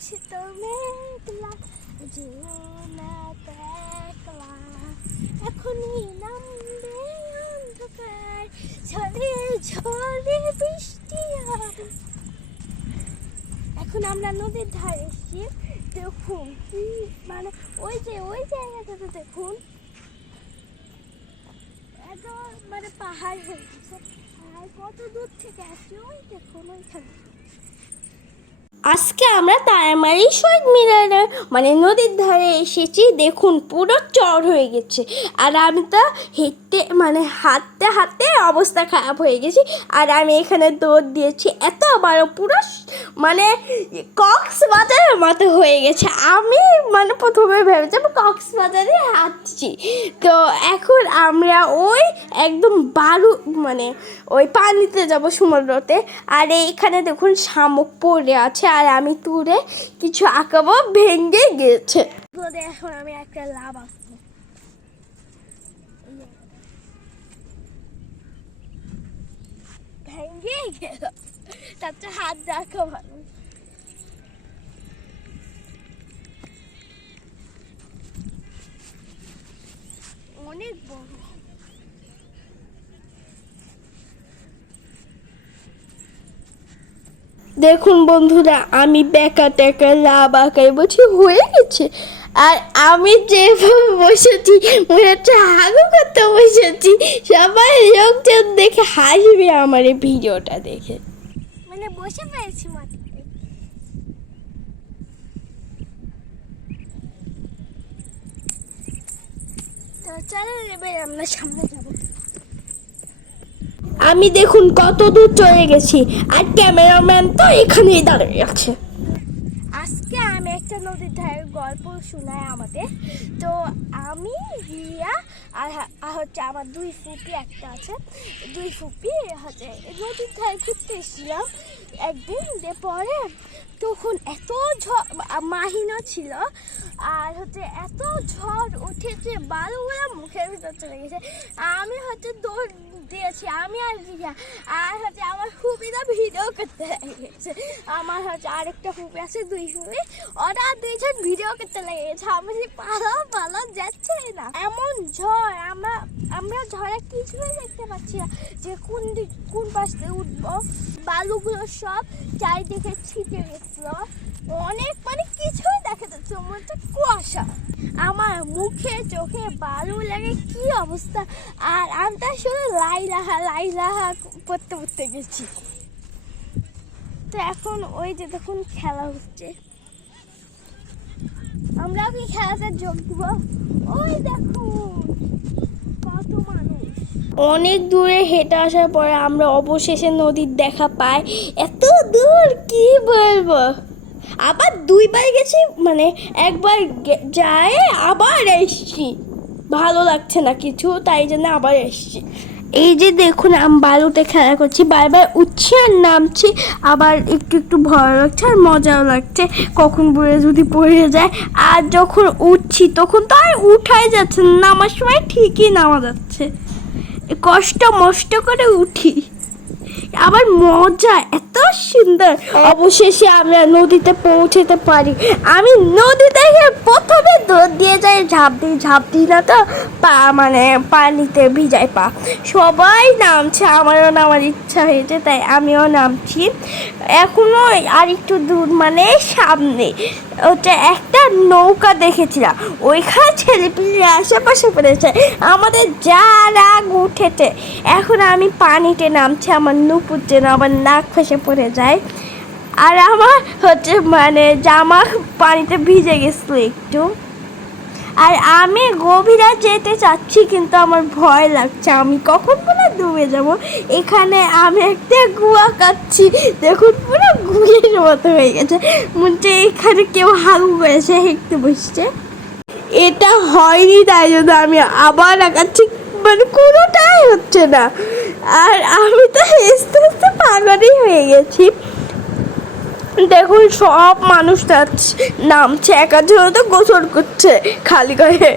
আকাশ তো মেঘলা, যেও না তো একলা, এখনই নামবে অন্ধকার, ঝরে ঝরে বৃষ্টি হয়। এখন আমরা নদীর ধারে এসেছি। দেখুন কি মানে ওই জায়গাটাতে দেখুন এত মানে পাহাড় হয়ে গেছে। আর কত দূর থেকে আসছে ওই দেখুন ওইখানে। আজকে আমরা তারামারি শহীদ মিনারে মানে নদীর ধারে এসেছি। দেখুন পুরো চর হয়ে গেছে। আর আমি তো হেঁটে মানে হাঁটতে হাঁটতে অবস্থা খারাপ হয়ে গেছি। আর আমি এখানে দৌড় দিয়েছি এত বড় পুরো মানে কক্সবাজারের মতো হয়ে গেছে। আমি মানে প্রথমে ভেবেছিলাম কক্সবাজারে হাঁটছি, তো এখন আমরা ওই একদম বালু মানে ওই পানিতে যাব সমুদ্রতে। আর এইখানে দেখুন শামুক পড়ে আছে আর আমি তুলে কিছু আঁকাবো, ভেঙে গেছে। এখন আমি একটা লাভ আঁকবো, ভেঙে গেল, তাতে হাত রাখা ভালো। অনেক বড়। দেখুন বন্ধুরা, আমি বেকা টেকা লাভ আঁকাই বলছি হয়ে গেছে। আর আমি যেভাবে বসেছি মনে হচ্ছে হাগু করতে বসেছি। সবাই লোকজন দেখে হাসবে আমার এই ভিডিওটা দেখে। মানে বসে পেয়েছি মাটিতে। তো চলো এবার আমরা সামনে যাবো। আমি দেখুন কত দূর চলে গেছি আর ক্যামেরাম্যান তো এখানেই দাঁড়িয়ে আছে। আজকে আমি একটা নদীর ধারে গল্প শোনাই আমাদের। তো আমি রিয়া আর হচ্ছে আমার দুই ফুপি একটা আছে, দুই ফুপি হচ্ছে নদীর ধারে ঘুরতে এসেছিলাম একদিন। দিয়ে পরে তখন এত ঝড় মাহিনা ছিল আর হচ্ছে এত ঝড় উঠেছে, বালুগুলো মুখের ভিতর চলে গেছে। আমি হচ্ছে দৌড় দিয়েছি, আমি আর রিয়া। আর হচ্ছে আমার ফুপিটা ভিডিও করতে লেগেছে। আমার হচ্ছে আরেকটা ফুপি আছে, দুই ফুপি, ওরা দুইজন ভিডিও করতে লেগেছে। আমি পালা যাচ্ছে না, এমন ঝড়। আমরা ঝড়ে কিছুই দেখতে পাচ্ছি না যে কোন পাশ দিয়ে উঠবো। বালুগুলো সব চারিদিকে ছিটে গেছিল, অনেক মানে কিছুই দেখা যাচ্ছে, মনে হচ্ছে কুয়াশা। আমার মুখে চোখে বালু লাগে, কি অবস্থা। আর আমি তো শুধু লাইলাহা পড়তে গেছি। তো এখন ওই যে দেখুন খেলা হচ্ছে, আমরা কি খেলাতে যোগ দিব। ওই দেখুন কত মানুষ। অনেক দূরে হেঁটে আসার পরে আমরা অবশেষে নদীর দেখা পাই। এত দূর কি বলবো। আবার দুইবার গেছি, মানে একবার যায় আবার এসছি, ভালো লাগছে না কিছু, তাই জন্য আবার এসছি। এই যে দেখুন আমি বালুতে খেলা করছি, বারবার উঠছি আর নামছি, আবার একটু ভয় লাগছে আর মজাও লাগছে কখন যদি পড়ে যায়। আর যখন উঠছি তখন তো আর উঠাই যাচ্ছে না, নামার সময় ঠিকই নামা যাচ্ছে, কষ্ট মষ্ট করে উঠি, আবার মজা এত সুন্দর। অবশেষে আমরা নদীতে পৌঁছতে পারি। আমি নদীতে প্রথমে দৌড় দিয়ে যাই, ঝাঁপ দিই না তো পা মানে পানিতে ভিজাই পা। সবাই নামছে, আমারও নামার ইচ্ছা হয়েছে তাই আমিও নামছি। এখনো আর একটু দূর মানে সামনে ওটা একটা নৌকা দেখেছিলাম, ওইখানে ছেলেপিলে আশেপাশে পড়েছে, আমাদের যা রাগ উঠেছে। এখন আমি পানিতে নামছি, আমার নুপুর যেন আবার নাক ফেসে পড়ে যায়। আর আমার হচ্ছে মানে জামা পানিতে ভিজে গেছিলো একটু। আর আমি গভীরে যেতে চাচ্ছি কিন্তু আমার ভয় লাগছে, আমি কখন পুরো ডুবে যাব। এখানে আমি একটা গুয়া কাচ্ছি, দেখুন পুরো গুয়ের মতো হয়ে গেছে, মনে হচ্ছে এখানে কেউ হাগু করেছে হেঁটে বসছে। এটা হয়নি তাই জন্য আমি আবার আঁকাচ্ছি, মানে কোনোটাই হচ্ছে না। আর আমি তো আস্তে পাগলই হয়ে গেছি। দেখুন সব মানুষ নামছে, একাজন তো গোসল করছে খালি গায়ে।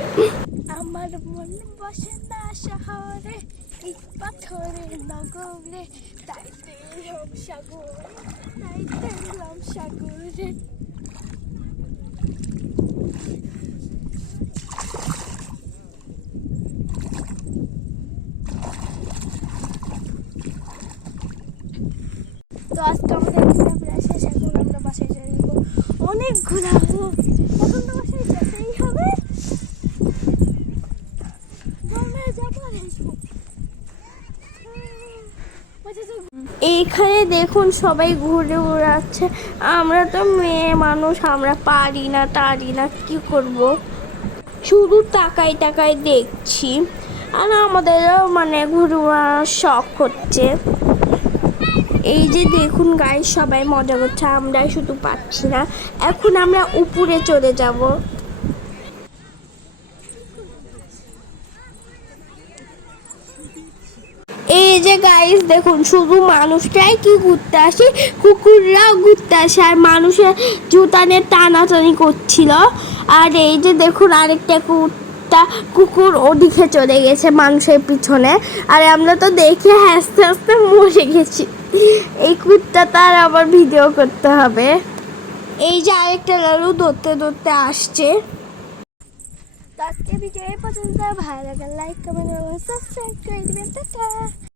আমার মনে বসে না শহরে, এই পাথরের নগরে, তাইতে এলাম সাগরে, তাইতে এলাম সাগরে। তো আজকে আমাদের ঘোরা প্রায় শেষ, এখন আমরা বাসায় যাবো। অনেক ঘোরাবো, এখন তো বাসায় যেতেই হবে। এইখানে দেখুন সবাই ঘুরে বেড়াচ্ছে, আমরা তো মেয়ে মানুষ, আমরা পারি না টারি না, কি করব, শুধু তাকাই তাকাই দেখছি। আর আমাদেরও মানে ঘুরে বেড়ানোর শখ হচ্ছে। এই যে দেখুন গাইস, সবাই মজা করছে, আমরা শুধু পাচ্ছি না। এখন আমরা উপরে চলে যাব। এই যে গাইস দেখুন, শুধু মানুষটাই কি ঘুরতে আসে, কুকুররাও ঘুরতে আসে, আর মানুষের জুতা নিয়ে টানাটানি করছিল। আর এই যে দেখুন আরেকটা কুকুর ওদিকে চলে গেছে মানুষের পিছনে। আর আমরা তো দেখে হাসতে হাসতে মরে গেছি। এই কুকুরটা তার আবার ভিডিও করতে হবে। এই যে আরেকটা লালু ধরতে ধরতে আসছে। তো আজকে ভিডিও এই পর্যন্ত, ভালো লাগে লাইক কমেন্ট এবং সাবস্ক্রাইব করে দিবেন। টাটা।